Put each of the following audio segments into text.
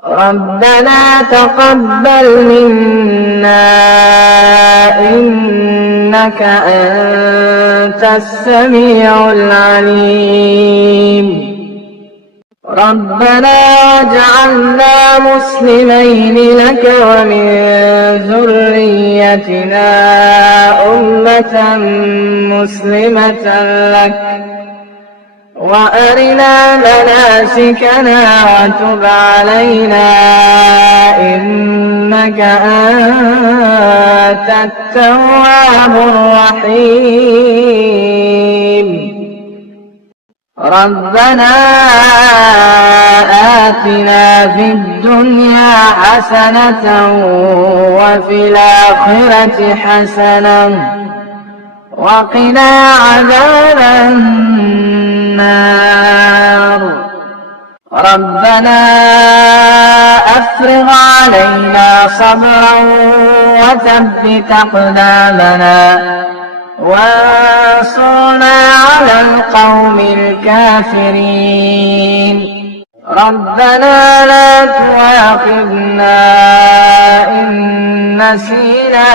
ربنا تقبل منا إنك أنت السميع العليم. ربنا واجعلنا مسلمين لك ومن ذريتنا أمة مسلمة لك وأرنا مناسكنا وتب علينا إنك أنت التواب الرحيم. ربنا آتنا في الدنيا حسنة وفي الآخرة حسنة وقنا عذاب النار. ربنا أفرغ علينا صبرا وثبت أقدامنا وانصرنا على القوم الكافرين. ربنا لا تؤاخذنا إن نسينا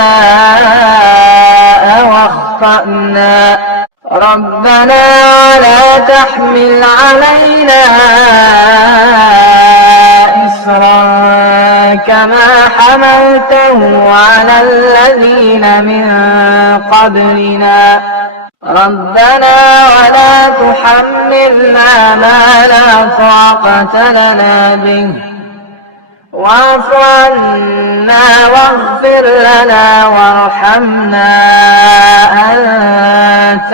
أو أخطأنا. ربنا ولا تحمل علينا إصرا كما حملته على الذين من قبلنا. ربنا ولا تحملنا ما لا طاقة لنا به واعف عنا واغفر لنا وارحمنا أنت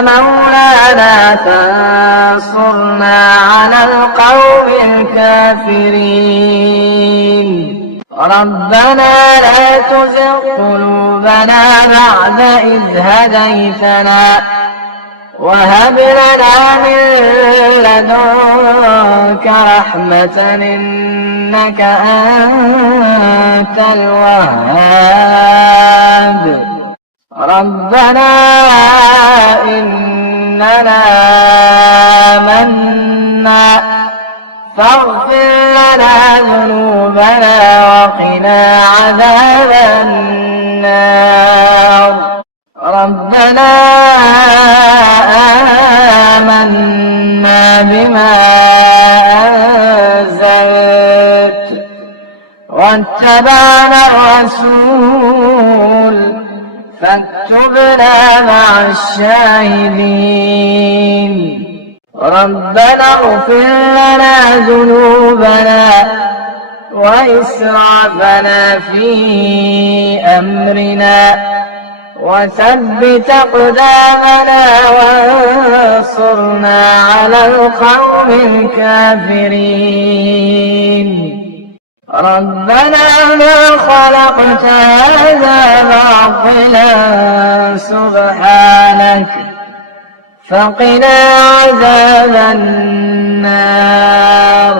مولانا فانصرنا على القوم الكافرين. ربنا لا تزغ قلوبنا بعد إذ هديتنا وهب لنا من لدنك رحمة إنك أنت الوهاب. ربنا إننا آمنا فاغفر لنا ذنوبنا وقنا عذاب النار. ربنا آمنا بما أنزلت واتبعنا الرسول فاكتبنا مع الشاهدين. ربنا اغفر لنا ذنوبنا وإسرافنا في أمرنا وثبت أقدامنا وانصرنا على القوم الكافرين. ربنا ما خلقت هذا باطلا سبحانك فقنا عذاب النار.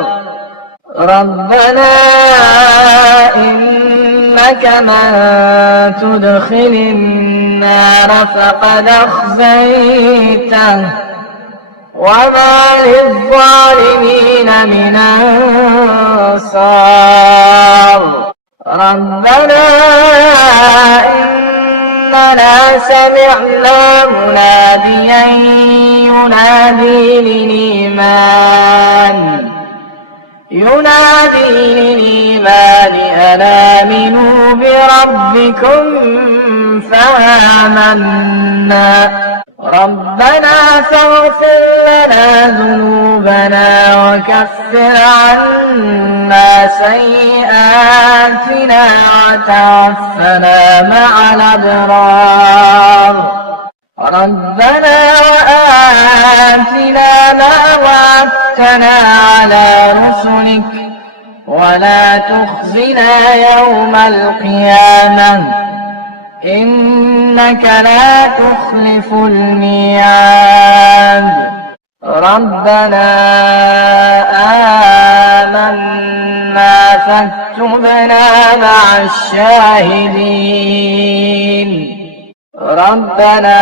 ربنا إنك من تدخل النار فقد أخزيته وما للظالمين من أنصار. ربنا إننا سمعنا مناديا ينادي للإيمان أن آمنوا بربكم فآمنا. ربنا فاغفر لنا ذنوبنا وكفر عنا سيئاتنا وتوفنا مع الأبرار. ربنا وآتنا ما وعدتنا على رسلك ولا تخزنا يوم القيامة إنك لا تخلف الميعاد. ربنا آمنا فاكتبنا مع الشاهدين. ربنا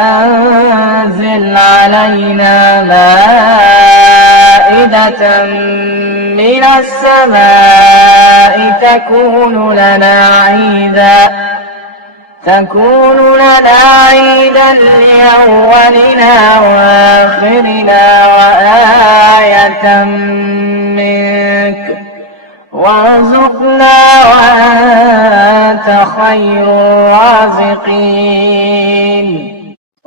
أنزل أنزل علينا مائدة من السماء تكون لنا عيدا لأولنا وآخرنا وآية منك وارزقنا وأنت خير الرازقين.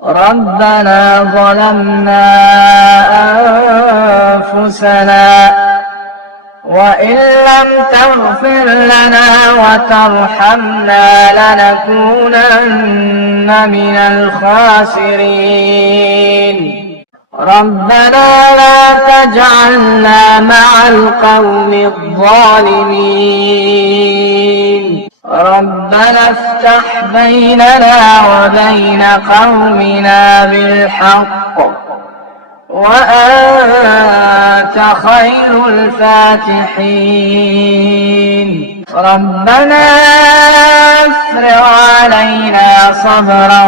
ربنا ظلمنا أنفسنا وإن لم تغفر لنا وترحمنا لنكونن من الخاسرين. ربنا لا تجعلنا مع القوم الظالمين. ربنا افتح بيننا وبين قومنا بالحق وأنت خير الفاتحين. ربنا افرغ علينا صبرا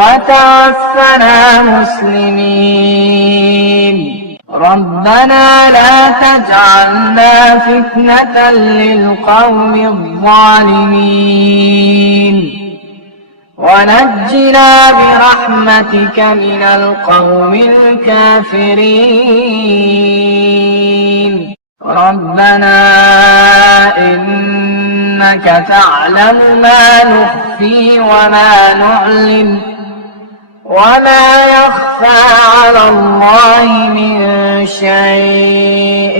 وتوفنا مسلمين. ربنا لا تجعلنا فتنة للقوم الظالمين ونجنا برحمتك من القوم الكافرين. ربنا إنك تعلم ما نخفي وما نعلن وما يخفى على الله من شيء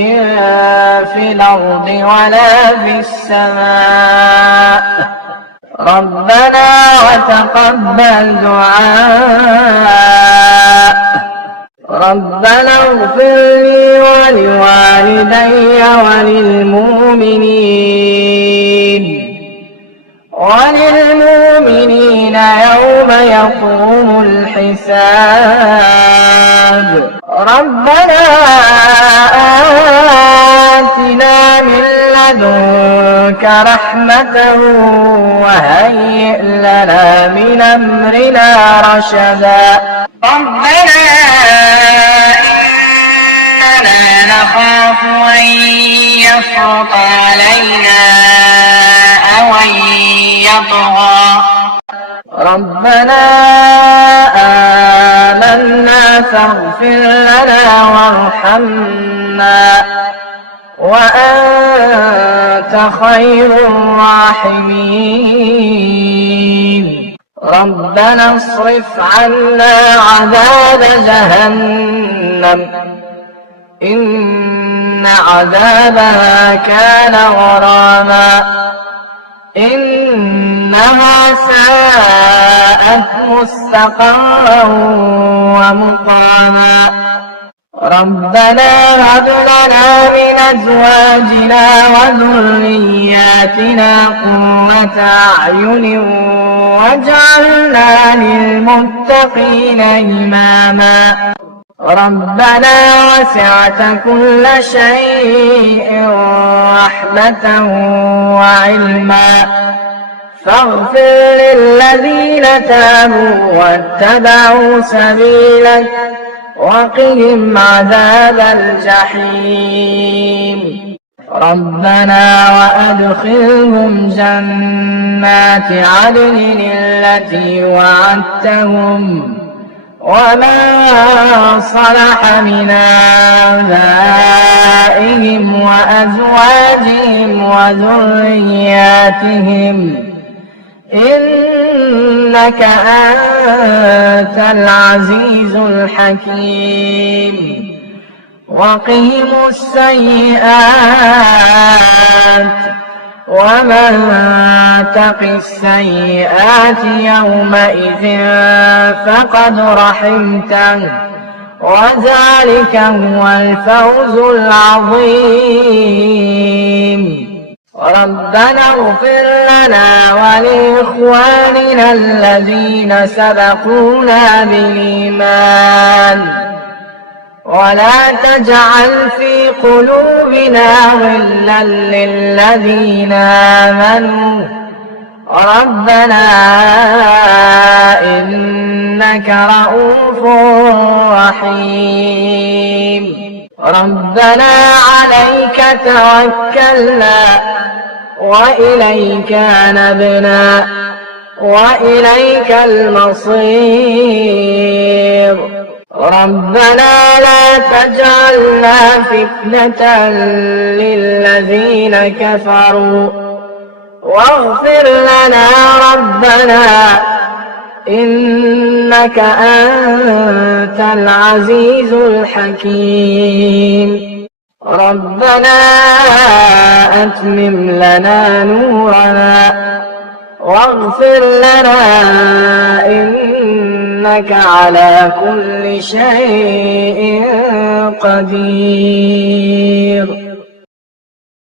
في الأرض ولا في السماء. ربنا وتقبل دعاء. ربنا اغفر لي ولوالدي وللمؤمنين يوم يقوم الحساب. ربنا آتنا من لدنك رحمة وهيئ لنا من أمرنا رشدا. ربنا إننا نخاف أن يفرط علينا أو أن يطغى. ربنا آمنا فاغفر لنا وارحمنا وأنت خير الراحمين. ربنا اصرف عنا عذاب جهنم إن عذابها كان غراما إنها ساءت مستقرا ومقاما. ربنا هب لنا من أزواجنا وذرياتنا قرة أعين واجعلنا للمتقين إماما. ربنا وسعت كل شيء رحمة وعلما فاغفر للذين تابوا واتبعوا سبيلك وقهم عذاب الجحيم. ربنا وأدخلهم جنات عدن التي وعدتهم ومن صلح من آبائهم وأزواجهم وذرياتهم إنك أنت العزيز الحكيم. وقهم السيئات ومن تق السيئات يومئذ فقد رحمته وذلك هو الفوز العظيم. ربنا اغفر لنا ولإخواننا الذين سبقونا بالإيمان ولا تجعل في قلوبنا غلا للذين آمنوا ربنا إنك رؤوف رحيم ربنا عليك توكلنا وإليك أنبنا وإليك المصير ربنا لا تجعلنا فتنة للذين كفروا واغفر لنا ربنا إنك أنت العزيز الحكيم ربنا أتمم لنا نورنا واغفر لنا إنك على كل شيء قدير